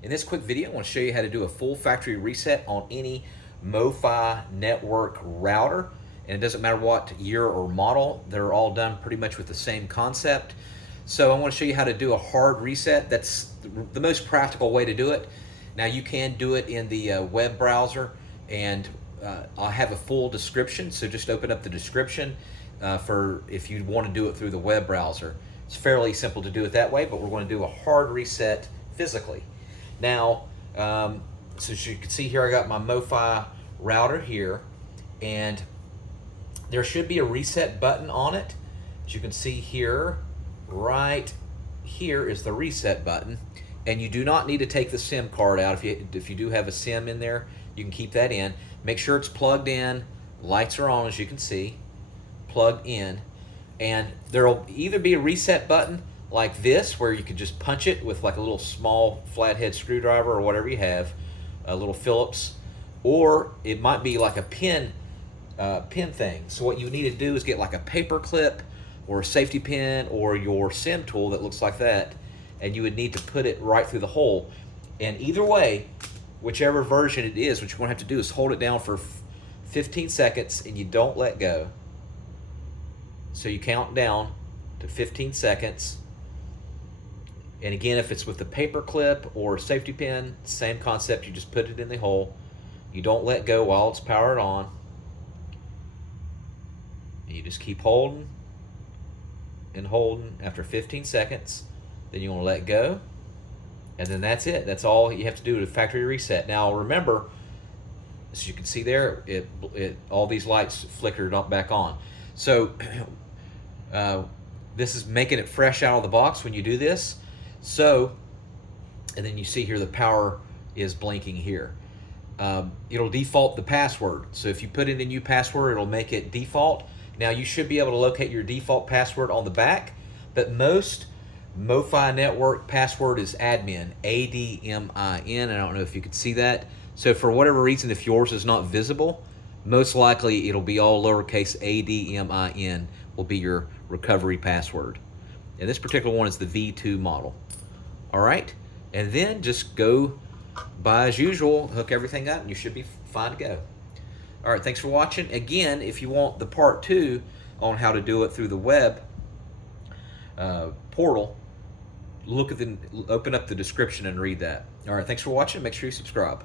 In this quick video, I want to show you how to do a full factory reset on any Mofi Network router. And it doesn't matter what year or model, they're all done pretty much with the same concept. So I want to show you how to do a hard reset. That's the most practical way to do it. Now you can do it in the web browser, and I'll have a full description, so just open up the description for if you want to do it through the web browser. It's fairly simple to do it that way, but we're going to do a hard reset physically. Now, so as you can see here, I got my MOFI router here, and there should be a reset button on it. As you can see here, right here is the reset button, and you do not need to take the SIM card out. If you do have a SIM in there, you can keep that in. Make sure it's plugged in, lights are on as you can see, plugged in, and there'll either be a reset button like this where you can just punch it with like a little small flathead screwdriver or whatever you have, a little Phillips, or it might be like a pin thing. So what you need to do is get like a paper clip or a safety pin or your SIM tool that looks like that, and you would need to put it right through the hole. And either way, whichever version it is, what you're going to have to do is hold it down for 15 seconds and you don't let go. So you count down to 15 seconds. And again, if it's with the paper clip or safety pin, same concept, you just put it in the hole. You don't let go while it's powered on. And you just keep holding and holding. After 15 seconds, then you want to let go. And then that's it. That's all you have to do to factory reset. Now remember, as you can see there, all these lights flickered back on. So this is making it fresh out of the box when you do this. So, and then you see here the power is blinking here. It'll default the password. So if you put in a new password, it'll make it default. Now you should be able to locate your default password on the back, but most MOFI Network password is admin, A-D-M-I-N. I don't know if you could see that. So for whatever reason, if yours is not visible, most likely it'll be all lowercase A-D-M-I-N will be your recovery password. And this particular one is the V2 model. All right, and then just go by as usual, hook everything up, and you should be fine to go. All right, thanks for watching. Again, if you want the part 2 on how to do it through the web portal, open up the description and read that. All right, thanks for watching. Make sure you subscribe.